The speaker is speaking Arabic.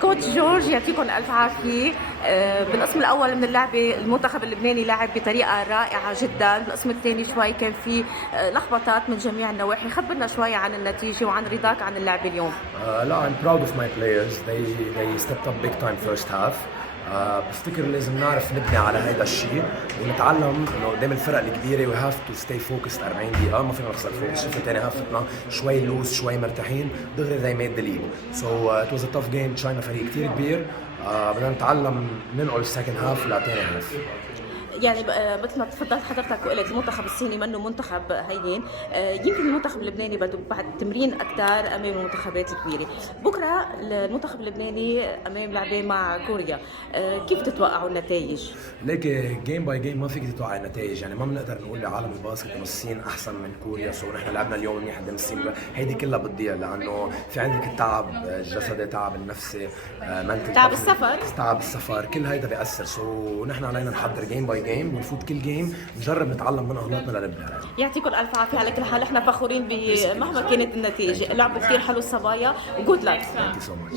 كوتش جورج يعطيكم الف عافيه. بالقسم الاول من اللعبه المنتخب اللبناني لعب بطريقه رائعه جدا. بالقسم الثاني شوي كان في لخبطات من جميع النواحي. خبرنا شوي عن النتيجه وعن رضاك عن اللعبه اليوم. لا I'm proud of my players. They stepped up big time first half. بفتكر لازم نعرف نبني على هذا الشيء ونتعلم انه قدام الفرق الكبيره we have to stay focused 40 دقيقه. ما فينا نخسر فوكس. شفنا ثاني هافتنا شوي لوز شوي مرتاحين دغري they made the lead. So it was a tough game. تشاينا فريق كثير كبير. بدنا نتعلم ننقل السكند هاف لثاني هاف. يعني مثل ما تفضلت حضرتك وقلت المنتخب الصيني منه منتخب هين. يمكن المنتخب اللبناني بده بعد تمرين اكثر امام المنتخبات الكبيره. بكره المنتخب اللبناني امام لعبه مع كوريا. كيف تتوقعوا النتائج؟ ليك جيم باي جيم ما فيك تتوقع النتائج. يعني ما بنقدر نقول بعالم الباسكت انه الصين احسن من كوريا سو نحن لعبنا اليوم منيح قدام الصين. هيدي كلها بتضيع لانه في عندك التعب الجسدي تعب النفسي تعب السفر كل هيدا بياثر. سو نحن علينا نحضر جيم باي جيم ونفوت كل جيم نجرب نتعلم من اغلاطنا لنبني. يعطيكم الف عافيه. على كل حال احنا فخورين مهما كانت النتيجه. لعبوا كثير حلو الصبايا وجود لاك. Thank you so much.